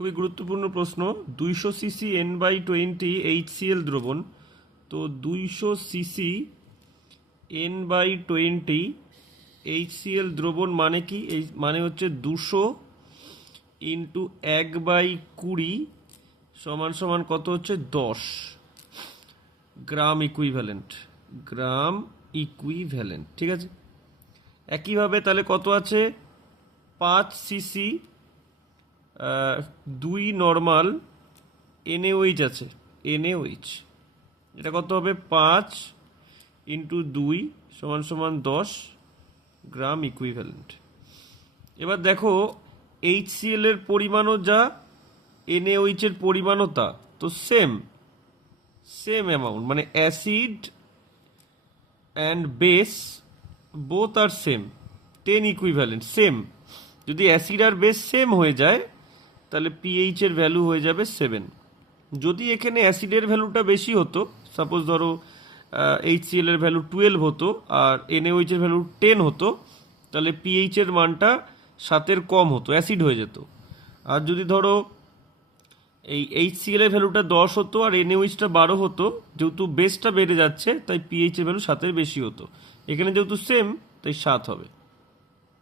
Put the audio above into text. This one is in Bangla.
খুবই গুরুত্বপূর্ণ প্রশ্ন। 200 সিসি N/20 HCl দ্রবণ। তো 200 সিসি N/20 HCl দ্রবণ মানে কি? এই মানে হচ্ছে 200 ইন্টু 1/20 সমান সমান কত হচ্ছে 10 গ্রাম ইকুইভ্যালেন্ট। গ্রাম ইকুইভ্যালেন্ট, ঠিক আছে। একইভাবে তাহলে কত আছে? 5 সিসি 2 নর্মাল NaOH আছে, NaOH। এটা কত হবে? 5 ইন্টু 2 সমান সমান 10 গ্রাম ইকুইভ্যালেন্ট। এবার দেখো HCl এর পরিমাণও যা, NaOH এর পরিমাণও তা, তো সেম অ্যামাউন্ট, মানে অ্যাসিড অ্যান্ড বেস বোথ আর সেম, 10 ইকুইভ্যালেন্ট সেম। যদি অ্যাসিড আর বেস সেম হয়ে যায় তাহলে পিএইচ এর ভ্যালু হয়ে যাবে 7। যদি এখানে অ্যাসিডের ভ্যালুটা বেশি হতো, সাপোজ ধরো HCl এর ভ্যালু 12 হতো আর NaOH এর ভ্যালু 10 হতো, তাহলে পিএইচ এর মানটা 7-এর কম হতো, অ্যাসিড হয়ে যেত। আর যদি ধরো এই HCl এর ভ্যালুটা 10 হতো আর NaOH-টা 12 হতো, যেহেতু বেসটা বেড়ে যাচ্ছে তাই পিএইচ এর ভ্যালু 7-এর বেশি হতো। এখানে যেহেতু সেম তাই 7 হবে।